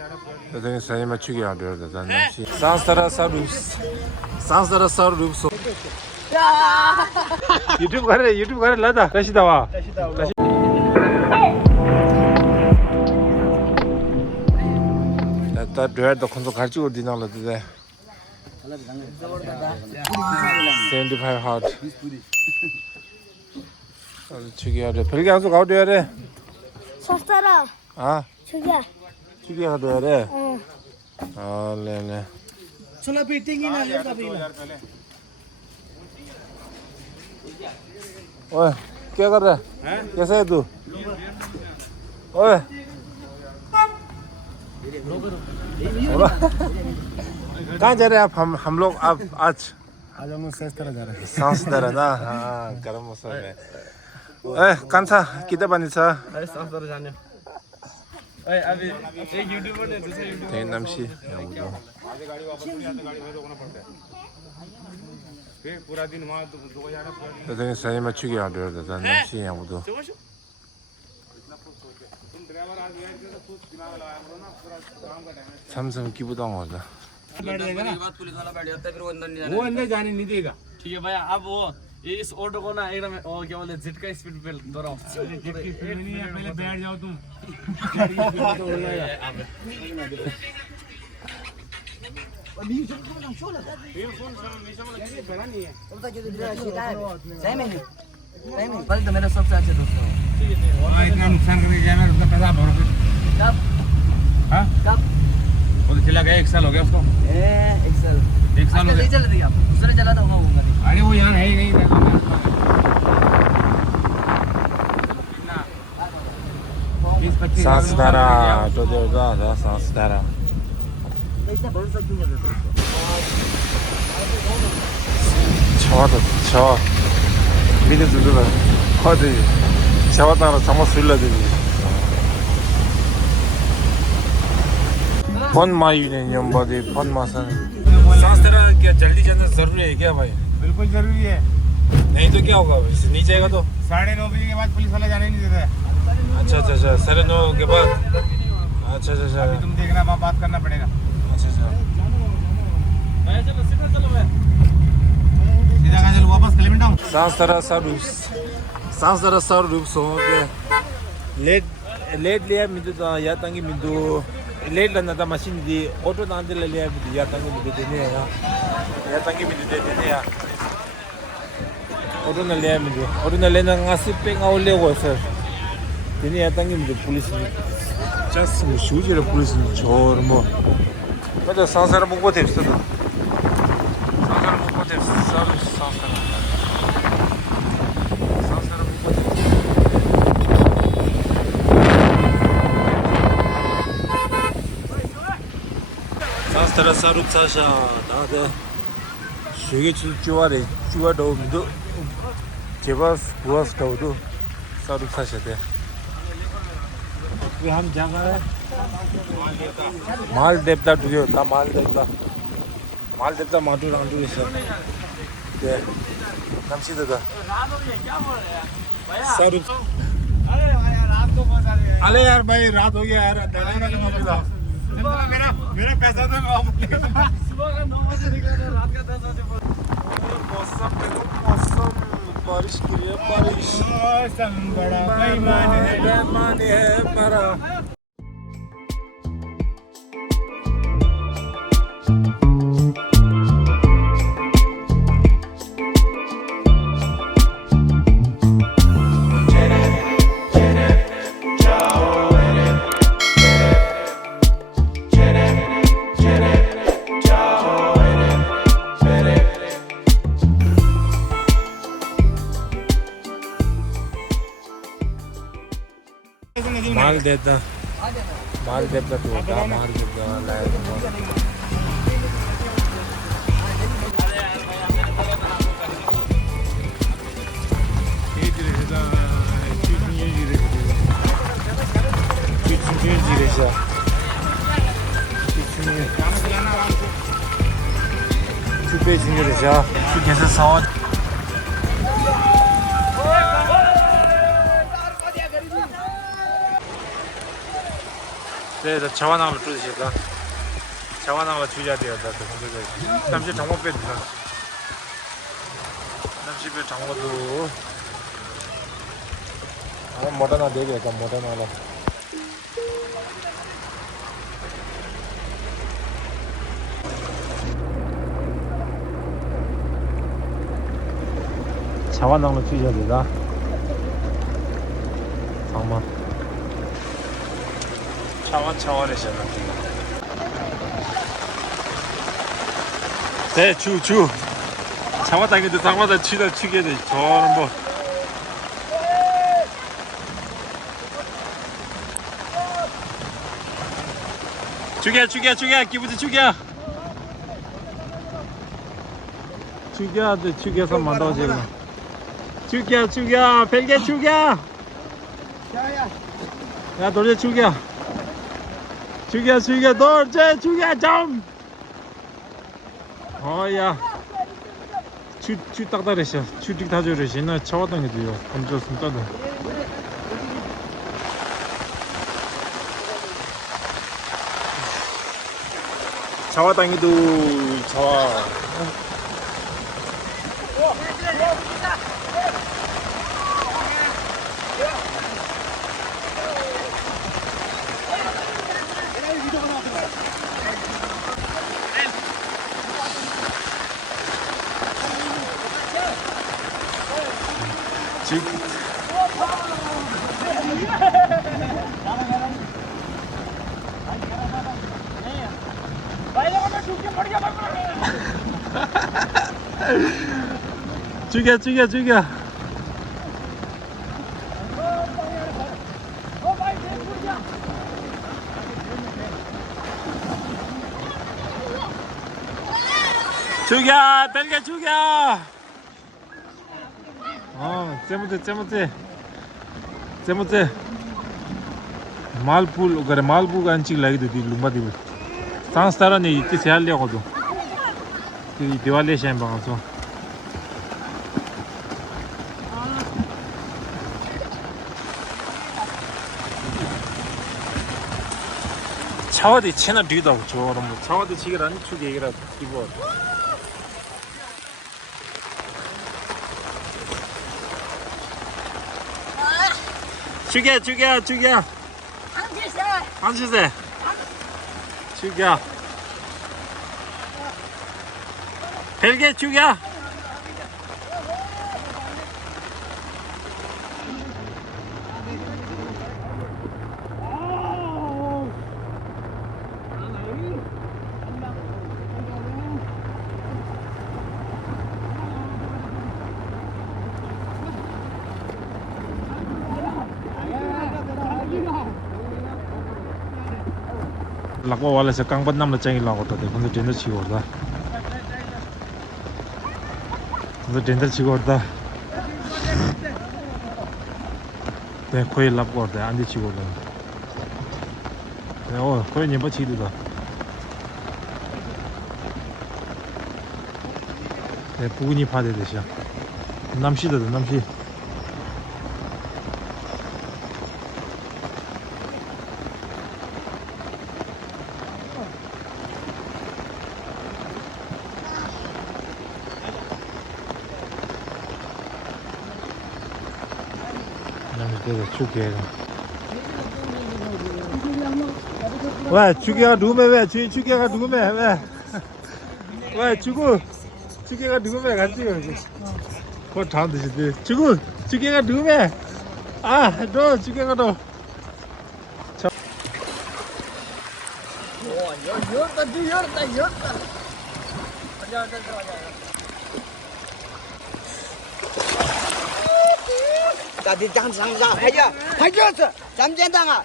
Öteki sayı 맞추기 어려워요. 난시. 산스타라사우루스. 산스타라사우루스. 유튜브 가래 라다. 다시 나와. 다시. 나 드라이더 콘솔 가지고 디나라데. 75 hard. 저기 하래. 별게 한수 가도 해야 서스타라. 아, 저기야. 저기 가도 해야 돼. 응. 아, ले. चलो पीटेंगे ना ये कभी ओए, क्या कर रहा है? कैसे है तू? ओए, कहाँ जा रहे हैं आप? हम लोग अब आज हम सेस तरह जा रहे हैं सांस दरा ना, हाँ, गरम मौसम है. ओए, कौन सा? किधर बनी सा? अरे सांस तरह जाने अरे अभी एक यूट्यूबर ने दूसरा यूट्यूबर 대인 남씨. पूरा दिन वहाँ दो जा रहा है 여성이 사이 맞추기 어려워요. 난 남씨 아무도. 삼성 기부당 와다. बैठ जाएगा ना बाद पुलिस वाला बैठ जाता है फिर वो अंदर नहीं जाने वो अंदर जाने नहीं देगा ठीक है भैया अब वो इस ऑटो को ना एकदम वो क्या बोलते हैं जिट का स्पीड पे दोहराओ जिट की स्पीड नहीं है पहले बैठ जाओ तुम मेरा सबसे अच्छे दोस्त इतना नुकसान करके गया मैं उसका पैसा भरो कब हाँ कब वो तो चला गया 1 साल हो गया उसको 1 साल हो गया चला दिया दूसरे चला था होगा अरे वो यहाँ है ही नहीं सांस धारा तो देगा सांस धारा. इतना भरोसा क्यों कर रहे हो 저 미드 누르라 어디 잡았다가 잠못 쓸려들이 본 मायूने यंबदी 본 मासन सांस तेरा क्या जल्दी जाना जरूरी है क्या भाई? बिल्कुल जरूरी है नहीं तो क्या होगा नहीं जाएगा तो 9:30 बजे के बाद पुलिस वाला जाने नहीं देता है अच्छा 9:30 के बाद अच्छा अभी तुम देखना वहाँ बात करना पड़ेगा अच्छा चलो सीधा चलो मैं सीधा कहाँ चलो वापस क्लेमेंटाउन 산스타라사우루스 लेट लिया मिदु या तंगी मिदु लेट लना मशीन दी ऑटो नांदे लिया मिदु या तंगी मिदु देने या तंगी मिदु देने या ऑटो न लिया मिदु ऑटो न लेना ngasi peng आउले को सर देने या तंगी मिदु पुलिस जस्ट मुशुजिर पुलिस जोर मो 맞아 산사라 먹고 됐어 산사라 먹고 됐어 산사라 산스타라사룹 사샤 나데 쉐게 칠주와레 주와도 미도 제바스 부아스 타우도 사룹 사샤데 그 हम जगह है माल देवता दुयो ता माल देवता माटू रांडू सब ये नाम सीधा था सारूप अरे यार रात को बहुत सारे अरे यार भाई रात हो गया यार मेरा पैसा तो मैं वापस लेकर सुबह का 9 बजे निकला रात का 10 बजे मौसम बारिश की है बारिश मौसम बड़ा बेईमान है मरा माल देता तो होता माल देता 추배 중요되죠. 그래서 사원 네, 차와 나올 줄 시다. 차와 나올 주야 되었다. 근데 잠시 정보 빼 주자. 잠시 별 정보도 모더나 되게 약간 모더나로. 차와 나올 주야 되다. 정말 차원에서 네, 주 차와 당기도 상마다 치다 치게 돼. 저는 뭐 죽여 기부지 죽여 돼. 죽여서 만들어지 죽여 벨게 죽여 야 돌려 죽여 돌제 죽여 좀 어야 추 딱다르셔 추틱 다 저러시 나 차왔던 게 돼요 엄청 숨다다 차와당이도 차와 죽여 벨게 죽여 제모테 मालपुल गरे मालपुल का अंची लगी थी लुम्बा दी सांस तारा नहीं इतनी सेहल लिया को तो दिवाली शाम बांग सो 차와디 치나 뒤다 저런 뭐 차와디 치기란 축이 얘기라 기본 죽여 한시세 죽여 벨게 죽여 लगवा वाले से कांग बदनाम चाहिए लागो तो देखो तो टेंडर छिगो होता तो टेंडर छिगो होता तो कोई लाभ करता है आंधी छिगो होता है ओ कोई नहीं बची दूधा 네 부근이 파대 되시야 남시다 남시 왜 주개가 누구매 왜 주개가 누구매 왜 주개가 누구매 같이 그거 다음 드시지 주개가 누구매 너 주개가 너 다들 장상상 하죠 잠재당아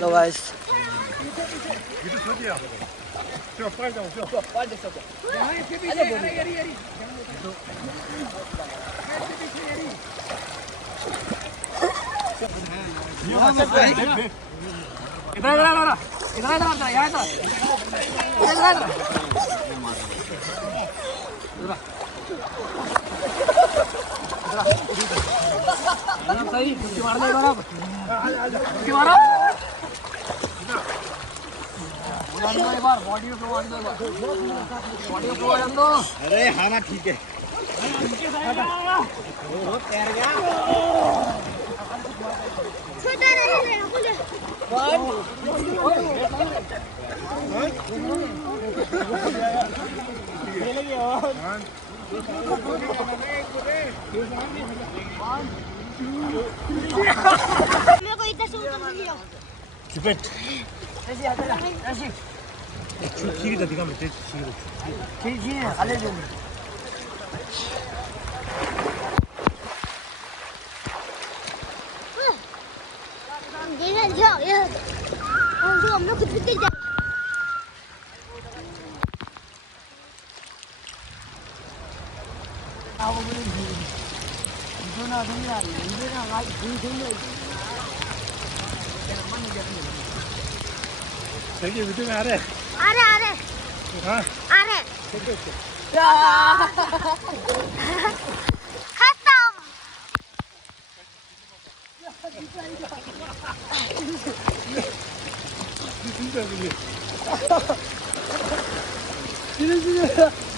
Hello guys. अरे हाँ ना ठीक है छोटा रहे बोले मेरे को इतना सूट कर दिया 주변 다시 길이다 네가 말해 길이 길 알려줘 얘는 저 얘. 그거 없는 그 듣기자. 저기 위쪽에 아래 아래. 아 아래. 갔다.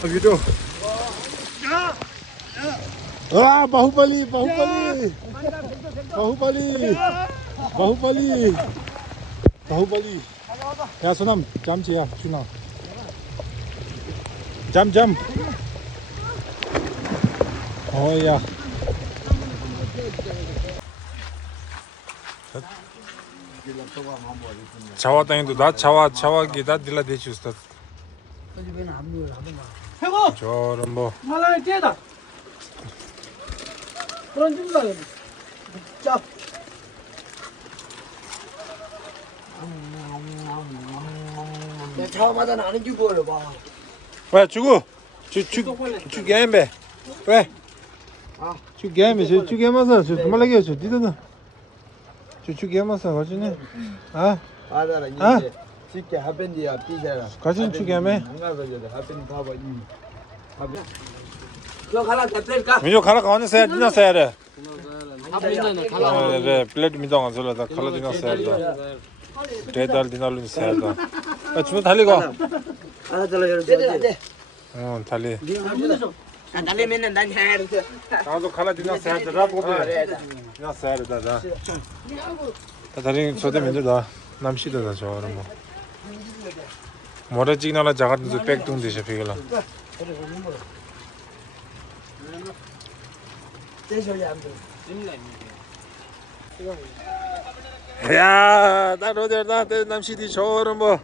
위로 아 바후발리 바후발리 바후발리 바후발리 바후발리 야 소남 잠지야 준아 잠 어야 자와 땅에도 나 자와기 다 딜라 대치 우스타 저런 뭐 말라에 떼다 그런 줄 알아 자 내 차마다 나는 죽어요 봐 왜 주고 주 게임에 왜? 주 게임에 주 게임에서 주 말라게 주 디더는 주 게임에서 가지네 아 아다라 아? 이제 쉽게 하변디야 삐잖아 가진 주 게임에 안 가서 이제 하변 가봐 너 가라 대플까 민요 가라 가는 사야 디나 사야래 하변디는 네 플레이트 미동 안 sol다 칼라 디나 사야다 대달 디나로 사야다 아 주문 달리고 하나 달라 여러분 응 달리 안 달리면은 난 해야 돼 나도 칼라 디나 사야다 라고 디나 사야다 다 다리 소대 민들다 남시다 저런 뭐 뭐라 찍나라 자가도 백동 되셔 피글라 야, 나 로데다 남시디 저런 뭐.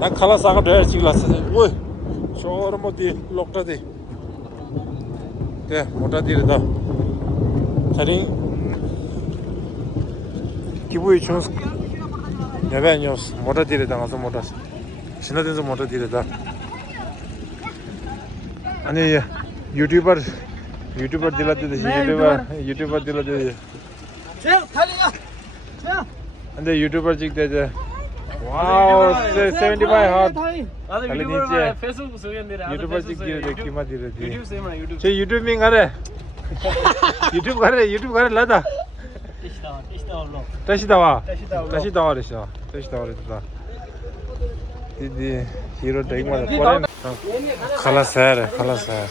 나 칼라사가 돼 찍었어. 오이. 저런 뭐디 록다디. 네, 못다디다. 자리 기부이 좀 야배니었어. 못다디다 가서 못았어. 신나든서 못다디다. 아니 유튜버 딜라데 유튜버 딜라데 달리야 근데 유튜버 찍대 와우 75 hot 나도 달리 유튜브로 नीचे 봐요. 페이스북 소개한대래. 유튜버 찍기로 देखी मत धीरे 유튜브 세마 유튜브. 제 유튜브 밍 करे 유튜브 करे लादा 다시 나와 디디 히로 대기만 버린 칼라스 해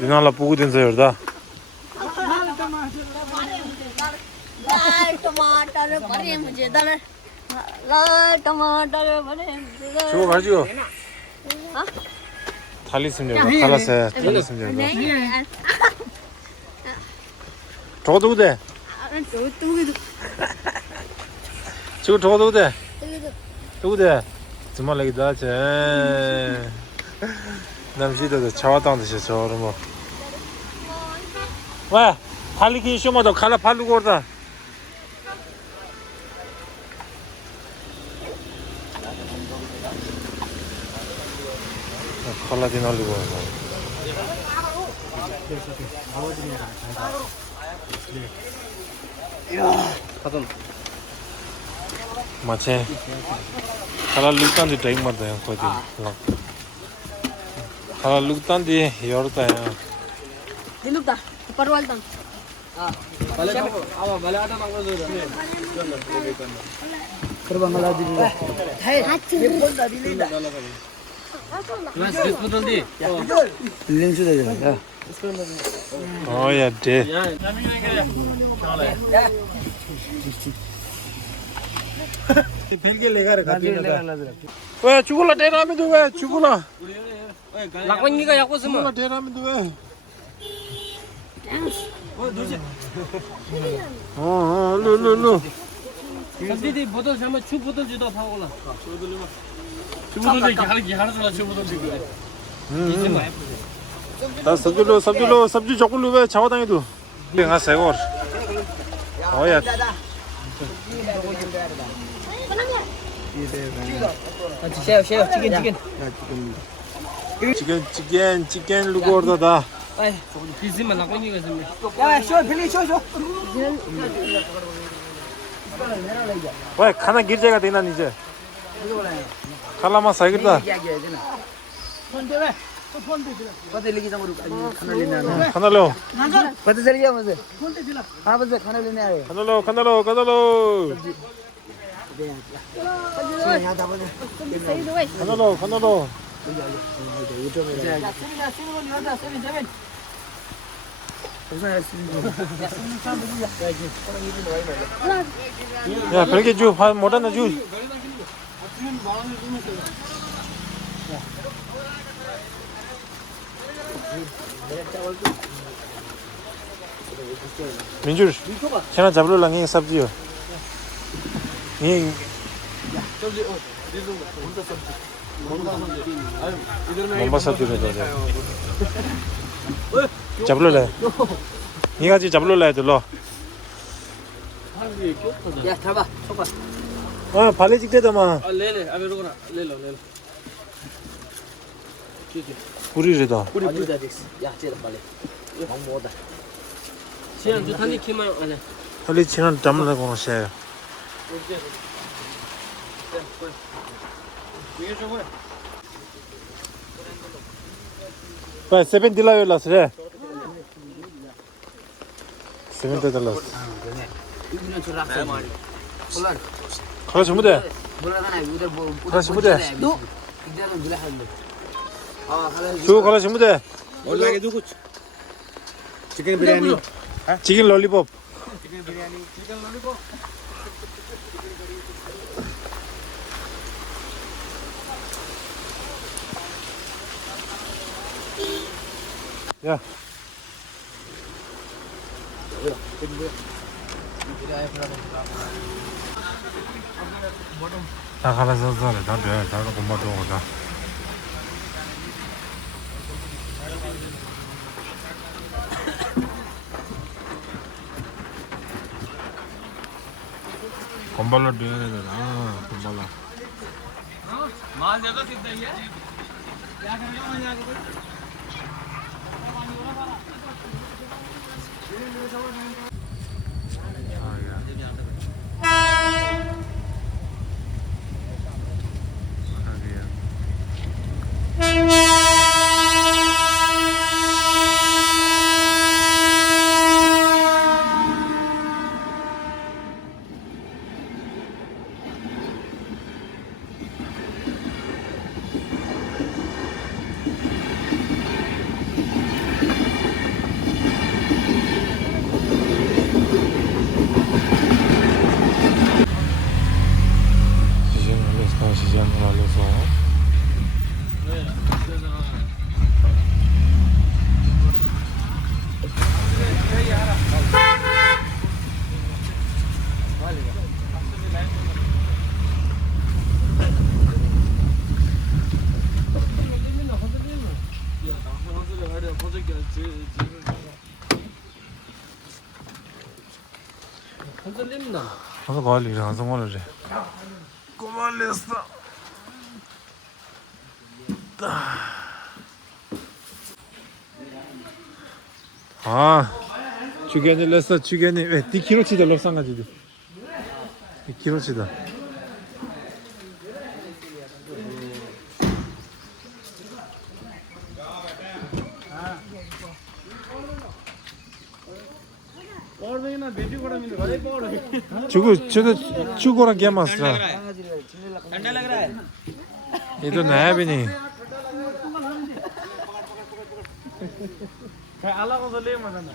디나라 보고 된서 여다 लाल टमाटर भरे मुझे दर लाल टमाटर भरे मुझे दर 저거 가지고 달리 있으면 여다 칼라스 해 달리 있으면 여다 नहीं 저거 누구 돼? 저거 누구 돼? 누구 돼? 정말 얘기다 제 남시도 차와당 드셔 저런 뭐 왜? 달리기 시험하다 칼라 팔르고 오다 칼라 디날리고 마체 칼라 룩단디 टाइम मत है कोई दिन 칼라 룩단디 열었다야 Hidup dah. Perwal tang. Terbanglah di luar. Link sudah jalan. Ya. Oh ya deh. 왜 죽을라 대라면도 왜 죽을라? 라코니가 야고 쓰면. 죽을라 대라면도 왜? 룰. दीदी बोतल से हमें छू बोतल जुदा फावला छू बोतल से हाल चला छू बोतल से 나 섭질로 저걸로 왜 잡아다니도? 내가 세고. 어야. chicken lu gorda da. किसी में लाकोनी का समय Ya, show, pilih show. 왜 खाना गिर जाएगा देना नीचे खालामा साइकिल다 पता लेके जाऊँ खाना लेने आना खाना लो पता चल गया मुझे हाँ बस खाना लेने आए खाना लो यहाँ था बने खाना लो 야 별게 주 못하나 주 민줄 खेना 잡으러 랑이 सब्जी हो ये 뭔가 सब्जी रहता है 잡으러 래 네가 지 잡으러 래 들러 या थाबा थोपा 아 발레 찍대더만 ले अबे रुको ना ले लो 뿌리래다 पूरी पूरी देख या चेर पाले ये हम मोदा 시안 저 탄디 키만 아니야 빨리 지난 담을 하고 오세요 빨리 세븐 딜라요 라스래 세븐 딜라스 इतना छोरा बोला 가라 주무대 बोला था ना उधर 가라 주무대 दो इधर बोला है हाँ खाना 주 가라 주무대 और लाके दो कुछ 치킨 비리야니 치킨 롤리팝 야 다 갈아서 나 돼. 다른 엄마도 오다. 건발로 넣어야 되나? 건발로. माल जगह कितना ही है 시장을 알려서 한번 관리 한번 관리 고말렸어 아 주견이 냈어 주견이 왜 디키로치다 럽상가지도 디키로치다 चुगोरा क्या मसला ठंडा लग रहा है ये तो नया भी नहीं अलग हो तो ले मजा ना